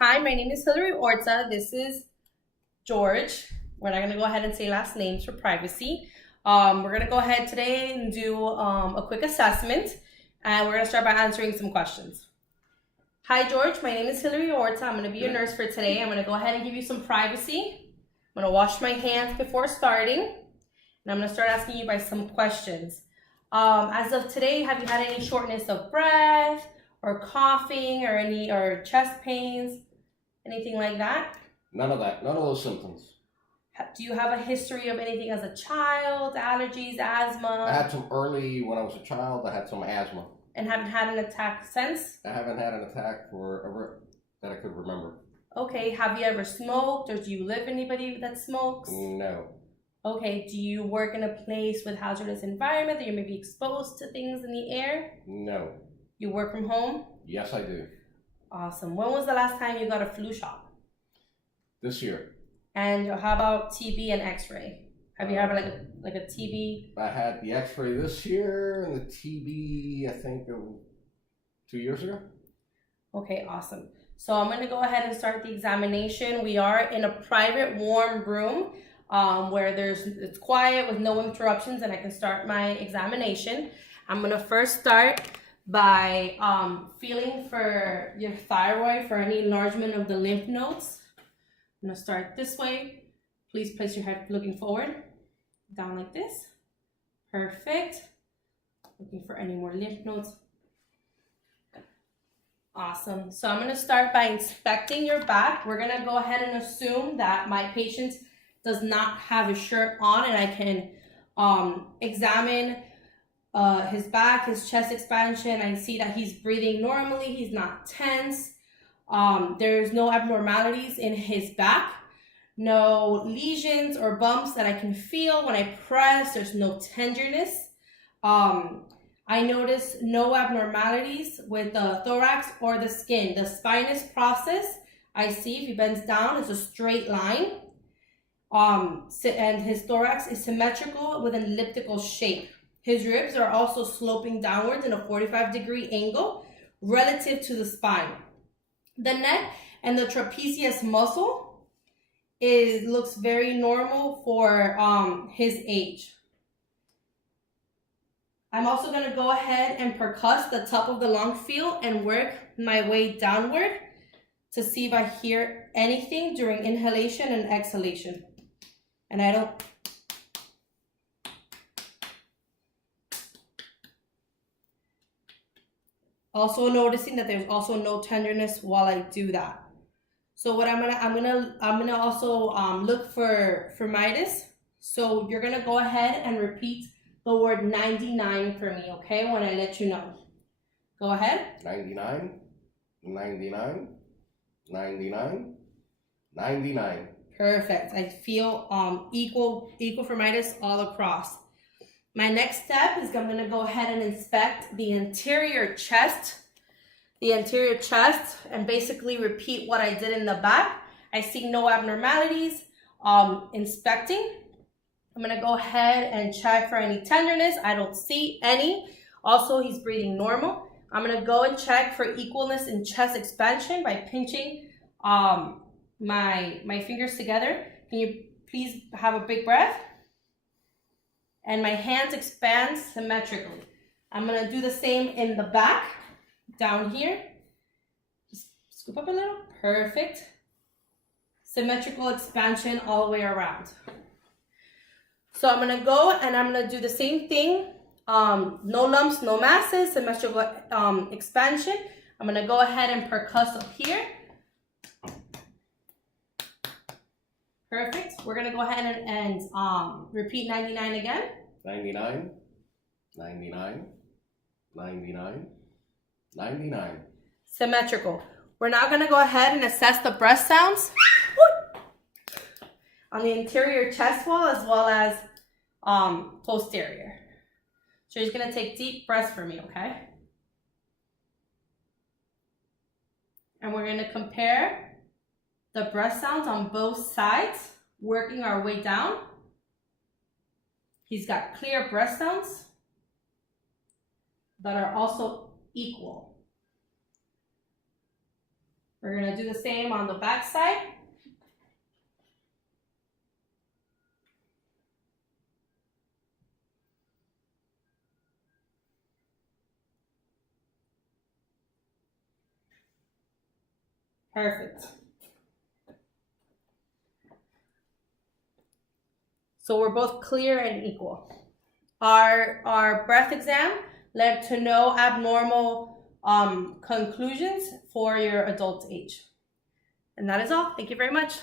Hi, my name is Hillary Orta. This is George. We're not going to go ahead and say last names for privacy. We're going to go ahead today and do a quick assessment, and we're going to start by answering some questions. Hi, George. My name is Hillary Orta. I'm going to be your nurse for today. I'm going to go ahead and give you some privacy. I'm going to wash my hands before starting, and I'm going to start asking you by some questions. As of today, have you had any shortness of breath or coughing or chest pains? Anything like that? None of that. None of those symptoms. Do you have a history of anything as a child? Allergies, asthma? I had some early when I was a child. I had some asthma. And haven't had an attack since? I haven't had an attack for that I could remember. Okay. Have you ever smoked, or do you live with anybody that smokes? No. Okay. Do you work in a place with hazardous environment that you may be exposed to things in the air? No. You work from home? Yes, I do. Awesome. When was the last time you got a flu shot? This year. And how about TB and X-ray? Have you had like a TB? I had the X-ray this year and the TB, I think, 2 years ago. Okay, awesome. So I'm going to go ahead and start the examination. We are in a private, warm room where it's quiet with no interruptions, and I can start my examination. I'm going to first start by feeling for your thyroid for any enlargement of the lymph nodes. I'm going to start this way. Please place your head looking forward, down like this. Perfect. Looking for any more lymph nodes. Awesome. So I'm going to start by inspecting your back. We're going to go ahead and assume that my patient does not have a shirt on, and I can examine his back, his chest expansion. I see that he's breathing normally. He's not tense. There's no abnormalities in his back. No lesions or bumps that I can feel when I press. There's no tenderness. I notice no abnormalities with the thorax or the skin. The spinous process, I see if he bends down, it's a straight line. And his thorax is symmetrical with an elliptical shape. His ribs are also sloping downwards in a 45-degree angle relative to the spine. The neck and the trapezius muscle looks very normal for his age. I'm also going to go ahead and percuss the top of the lung field and work my way downward to see if I hear anything during inhalation and exhalation. And I don't. Also noticing that there's also no tenderness while I do that. So what I'm gonna also look for mitis. So you're gonna go ahead and repeat the word 99 for me, okay? When I let you know. Go ahead. 99, 99, 99, 99. Perfect. I feel equal firmitis all across. My next step is I'm going to go ahead and inspect the anterior chest. And basically repeat what I did in the back. I see no abnormalities. Inspecting. I'm going to go ahead and check for any tenderness. I don't see any. Also, he's breathing normal. I'm going to go and check for equalness in chest expansion by pinching my fingers together. Can you please have a big breath? And my hands expand symmetrically. I'm going to do the same in the back, down here. Just scoop up a little. Perfect. Symmetrical expansion all the way around. So I'm going to go and I'm going to do the same thing. No lumps, no masses, symmetrical expansion. I'm going to go ahead and percuss up here. Perfect. We're going to go ahead and repeat 99 again. 99, 99, 99, 99. Symmetrical. We're now going to go ahead and assess the breath sounds on the interior chest wall as well as posterior. So you're just going to take deep breaths for me, okay? And we're going to compare the breath sounds on both sides, working our way down. He's got clear breath sounds that are also equal. We're gonna do the same on the back side. Perfect. So we're both clear and equal. Our breath exam led to no abnormal conclusions for your adult age. And that is all. Thank you very much.